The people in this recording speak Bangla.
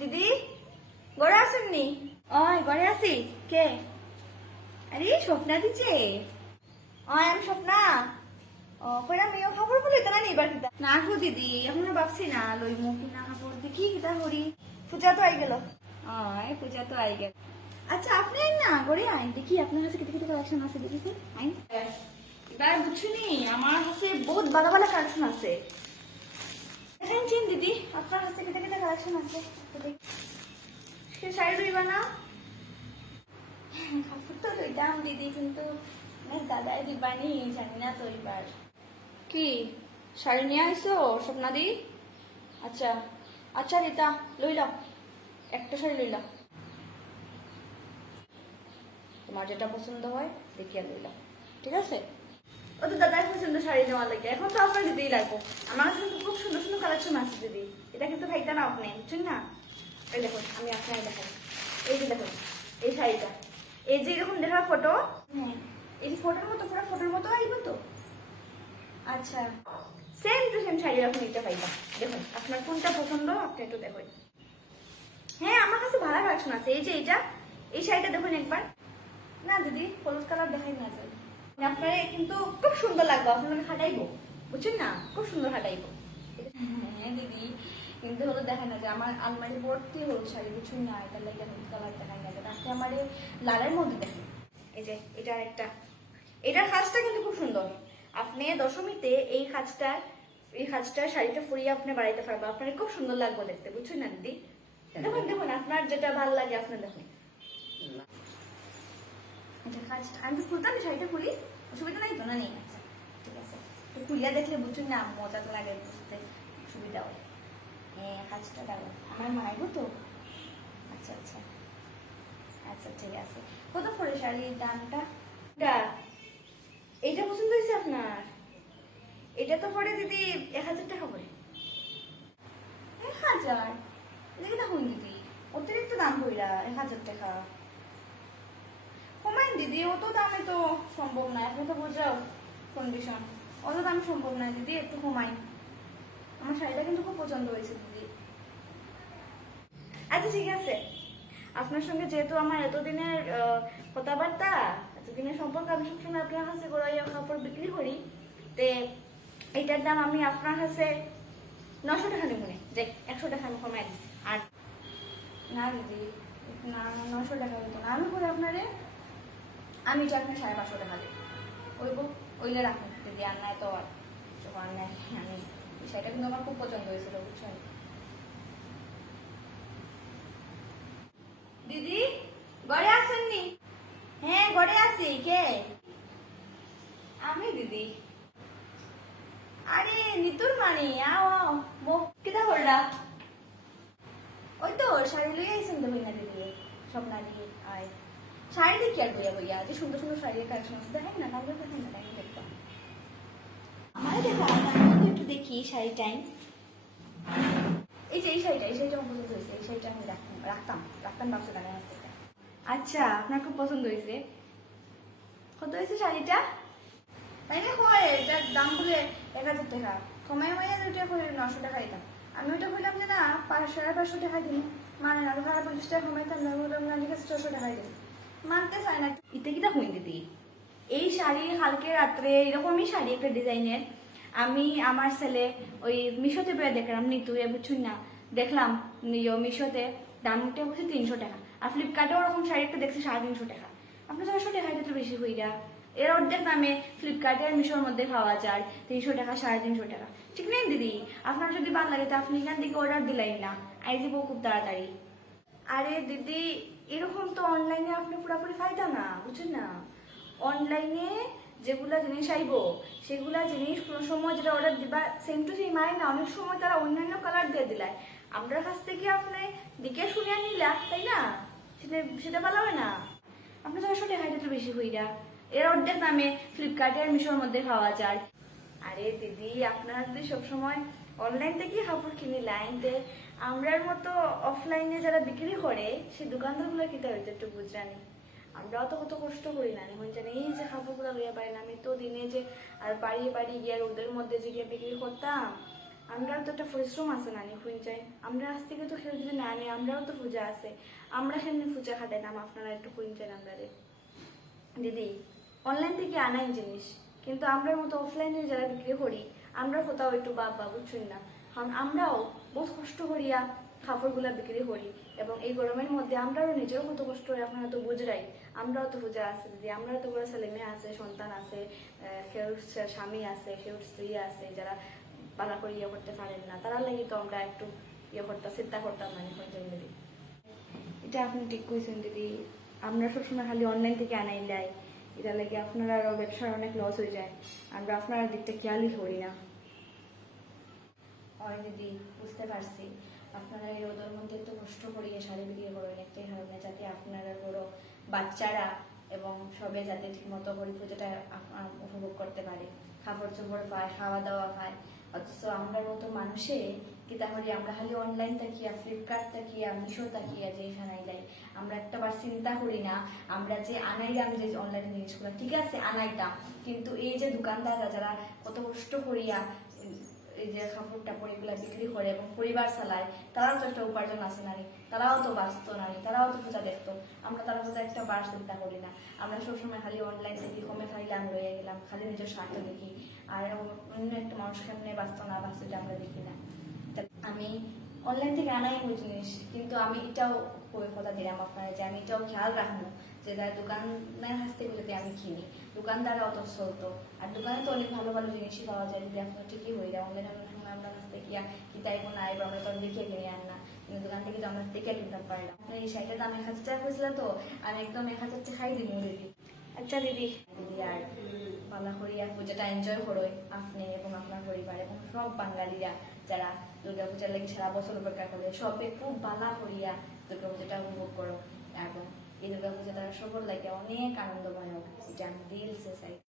দিদি ঘরে আসেননি? ওই ঘরে আছি। কে? আরে স্বপ্না দিছে। ওই আমি স্বপ্না। ও কইরা মেয়েও খবর বলে তারা নিবার কিতা না গো দিদি, এখনো ভাবছি না লইমু কি না খবর দেখি কিতা করি। পূজা তো আই গেল। ওই পূজা তো আই গেল। আচ্ছা আপনি আইন না ঘরে আইন, দেখি আপনার কাছে কিতা কিতা কালেকশন আছে দেখিছি আইন। এবার বুঝছুনি আমার কাছে বহুত ভালো ভালো কালেকশন আছে। দেখেন দিদি আপনার কাছে কিতা কিতা কালেকশন আছে সে শাড়ি লইবা না? কাপড় তো লইতাম দিদি, কিন্তু দাদাই দিবানি জানি না তো এবার। কি শাড়ি নিয়ে আইসো স্বপ্নাদি? আচ্ছা আচ্ছা রিতা লইলাম, একটা শাড়ি লইলাম, তোমার যেটা পছন্দ হয় দেখিয়া লইলাম, ঠিক আছে? ও তো দাদার পছন্দ শাড়ি নেওয়ার লাগে, এখন তো আপনার দিতেই লাগবো। আমার কাছে কিন্তু খুব সুন্দর সুন্দর কালেকশন আছে দিদি, এটা কিন্তু ভাইটা না আপনি বুঝছেন না। এই দেখুন আমি আপনাকে দেখাই, এই যে দেখুন এই শাড়িটা, এই যে এরকম দেখা ফটো, হ্যাঁ এই যে ফটোর মতো পুরো ফটোর মতো আইব তো। আচ্ছা সেম টু সেম শাড়ি আপনি নিতে পাইবা। দেখুন আপনার কোনটা পছন্দ আপনি একটু দেখুন। হ্যাঁ আমার কাছে ভালো কালেকশন আছে, এই যে এটা এই শাড়িটা দেখুন একবার। না দিদি হলুদ কালার দেখাই না যায়, আপনারে কিন্তু খুব সুন্দর লাগবে, আপনাকে হাঁটাইবো বুঝছেন না, খুব সুন্দর হাঁটাইবো। হ্যাঁ দিদি কিন্তু হলুদ দেখাই না যায়, আমার আলমারি ভর্তি হলুদ শাড়ি বুঝছেন না, এটা লাগে হলুদ কালার দেখাই না যায়, আপনি আমার লালের মধ্যে দেখেন। এই যে এটা একটা, এটার কাজটা কিন্তু খুব সুন্দর। আপনি দশমীতে এই কাজটা শাড়িটা ফুরিয়ে আপনি বাড়াইতে পারবেন, আপনার খুব সুন্দর লাগবে দেখতে বুঝছেন না দিদি। দেখুন দেখুন আপনার যেটা ভালো লাগে আপনি দেখুন। আমি তো খুলতাম শাড়িটা খুলি, অসুবিধা নাই তো না? নেই আচ্ছা ঠিক আছে, তো খুলিয়া দেখলে বুঝছেন না মজা তো লাগে বুঝতে, সুবিধা হয়। হ্যাঁ কাজটা দাও আমার মাইব তো। আচ্ছা আচ্ছা আচ্ছা ঠিক আছে, কত পরে শাড়ির দামটা? এইটা পছন্দ হয়েছে আপনার? এটা তো পরে দিদি 1000 টাকা করে। 1000? দেখি দেখুন দিদি অতিরিক্ত দাম কইরা 1000 টাকা। কমাইন দিদি, অত দামে তো সম্ভব নয়, আপনি তো বোঝাও কন্ডিশন, অত দামে সম্ভব নয় দিদি, একটু কমাইন। আমার শাড়িটা কিন্তু খুব পছন্দ হয়েছে দিদি। আচ্ছা ঠিক আছে, আপনার সঙ্গে যেহেতু আমার এতদিনের কথাবার্তা, এতদিনের সম্পর্ক, আমি সবসময় আপনার কাছে গড়াইয়া কাপড় বিক্রি করি, তে এইটার দাম আমি আপনার কাছে 900 টাকা দেবো, যে 100 টাকা আমি কমাই দিচ্ছি। আর না দিদি না 900 টাকা হতো না, আমি করে আপনারে আমি এটা আপনার 550 টাকা দিই, ওইলে রাখুন দিদি, আর নাই তো আর আর নাই। আমি সেটা কিন্তু আমার খুব পছন্দ হয়েছিল বুঝছেন দিদি। ঘরে আসেননি? হ্যাঁ ঘরে আছি। কে? আমি দিদি। আরে নিতুর মানি আও আও, মুখ কিতা করলা? ওই তো শাড়ি লইয়া আইছেন তো হইনা দিদি, স্বপ্না দিয়ে আয় শাড়ি দেখি আর বইয়া বইয়া যে সুন্দর সুন্দর শাড়ির কালেকশন আছে, দেখেন না কাউকে দেখেন না, টাইম দেখবা আমার দেখা আমি একটু দেখি শাড়ি টাইম। এই যে এই শাড়িটা আমার পছন্দ হয়েছে, এই শাড়িটা আমি রাখতাম ভাবছি গানের কাছ থেকে। আচ্ছা আপনার খুব পছন্দ হয়েছে, কত হয়েছে শাড়িটা? তাই না হয় এটার দাম বলে 1000 টাকা, কমাই মাইয়া দুইটা করে 900 টাকা দিতাম। আমি ওইটা বললাম যে না 550 টাকা দিন, মানে না 50 টাকা কমাইতাম না, বললাম না ঠিক আছে 600 টাকা দিন, মানতে চায় না। ইতে কিটা হইন দিদি, এই শাড়ি কালকে রাত্রে এরকমই শাড়ি একটা ডিজাইনের আমি আমার ছেলে ওই মিশোতে পেয়ে দেখলাম, নিতু বুঝছুন না, দেখলাম মিশোতে দামটা হচ্ছে 300 টাকা, আর ফ্লিপকার্টে ওরকম শাড়ি একটা দেখছি 350 টাকা। আপনার 600 টাকা এটা তো বেশি হইয়া, এর অর্ধেক দামে ফ্লিপকার্টে আর মিশোর মধ্যে পাওয়া যায় 300 টাকা 350 টাকা, ঠিক নেই দিদি? আপনার যদি ভালো লাগে তো আপনি এখান থেকে অর্ডার দিলাই না, আই দিব খুব তাড়াতাড়ি। আরে দিদি এরকম তো অনলাইনে আপনি পুরোপুরি ফায়দা না বুঝছেন না, অনলাইনে যেগুলা জিনিস আইব সেগুলা জিনিস কোনো সময় যেটা অর্ডার দিবা সেম টু সেম আয় না, অনেক সময় তারা অন্যান্য কালার দিয়ে দিলায়, আপনার কাছ থেকে আপনি দিকে শুনিয়া নিলা তাই না, সেটা ভালো হয় না। আপনি 600 টাকা এটা তো বেশি হইরা, এর অর্ধেক দামে ফ্লিপকার্টে আর মিশোর মধ্যে পাওয়া যায়। আরে দিদি আপনারা যদি সবসময় অনলাইন থেকে কাপড় কিনি লাইনতে, আমরার মতো অফলাইনে যারা বিক্রি করে সেই দোকানদারগুলো কিতা হইতে একটু বুঝরানি, আমরাও তো কত কষ্ট করি না, এখন জানি এই যে কাপড়গুলো লইয়া পারি না, আমি তো দিনে যে আর বাড়ি গিয়ে ওদের মধ্যে যে গিয়ে বিক্রি করতাম, আমরাও তো একটা পরিশ্রম আছে নানি খুঁজাই, আমরা আজ থেকে তো খেলে যদি না নেই, আমরাও তো পূজা আছে, আমরা সেমনি পূজা খাটাইলাম, আপনারা একটু খুঁজছেন আমরা রে। দিদি অনলাইন থেকে আনাই জিনিস, কিন্তু আমরা মতো অফলাইনে যারা বিক্রি করি আমরা কোথাও একটু বা বুঝছেন না, কারণ আমরাও বহুত কষ্ট করিয়া কাপড়গুলা বিক্রি করি, এবং এই গরমের মধ্যে আমরাও নিজেও কত কষ্ট হয় আপনারা তো বুঝরাই। আমরাও তো পূজা আছে দিদি, আমরাও তো করে ছেলে মেয়ে আছে, সন্তান আছে, কেউ স্বামী আছে, কেউ স্ত্রী আছে, যারা পালা করে ইয়ে করতে পারেন না, তারা লাগি তো আমরা একটু ইয়ে করতাম, চিন্তা করতাম মানে দিদি। এটা আপনি ঠিক কইছেন দিদি, আমরা সবসময় খালি অনলাইন থেকে আনাই লাই, এটা লাগে আপনারা আরো ব্যবসার অনেক লস হয়ে যায়, আমরা আপনার দিকটা খেয়ালই করি না। হয় দিদি, বুঝতে পারছি আপনারা এই রোদের মধ্যে তো কষ্ট করিয়ে শাড়ি বিক্রি করেন একটাই কারণে, যাতে আপনারা বড় বাচ্চারা এবং সবে যাতে ঠিক মতো করে পুজোটা উপভোগ করতে পারে, খাবার চোপড় পায়, খাওয়া দাওয়া পায়। অথচ আমরা মতো মানুষে কি তাহলে আমরা খালি অনলাইন তাকিয়া, ফ্লিপকার্ট তাকিয়া, মিশো তাকিয়া যে এখানে যাই, আমরা একটা বার চিন্তা করি না আমরা যে আনাইলাম যে অনলাইন জিনিসগুলো, ঠিক আছে আনাইতাম, কিন্তু এই যে দোকানদাররা যারা কত কষ্ট করিয়া এই যে কাপড় টাপড় এগুলা বিক্রি করে এবং পরিবার চালায়, তারাও তো একটা উপার্জন আছে নারী, তারাও তো বাঁচতো নারী, তারাও তো পূজা দেখতো। আমরা তারা পূজা একটা বার চিন্তা করি না, আমরা সবসময় খালি অনলাইন থেকে কমে ফাইলাম রয়ে গেলাম, খালি নিজের স্বার্থ দেখি, আর অন্য একটা মানুষ কেমনে বাঁচতো না বাঁচতো এটা আমরা দেখি না। আমি অনলাইন থেকে আনাই ওই জিনিস, কিন্তু আমি এটাও কথা দিলাম আপনারা যে আমি এটাও খেয়াল রাখবো যে তার দোকানের কাছ থেকে যদি আমি কিনি, দোকানদার অত চলতো, আর দোকানে তো অনেক ভালো ভালো জিনিসই পাওয়া যায় যদি আপনার ঠিকই হয়ে যায়। অনলাইনে অনেক সময় আমরা কাছ থেকে কিতাই কোনো আইব আমরা তো দেখে কিনে আন না, কিন্তু দোকান থেকে তো আমরা দেখে কিনতে পারলাম। আপনার এই শাড়িটার দাম 1000 টাকা করেছিল, তো আমি একদম 1000 টাকাই দিব দিদি। আচ্ছা দিদি। দিদি আর পালা করিয়া পুজোটা এনজয় করোই আপনি এবং আপনার পরিবার এবং সব বাঙালিরা যারা দুর্গাপূজার লাগি সারা বছর অপেক্ষা করে, সবে খুব বালা করিয়া দুর্গাপূজাটা উপভোগ করো, এবং এই দুর্গাপূজাটা সবার লাগে অনেক আনন্দময় হোক, এটা আমি দিল সে চাই।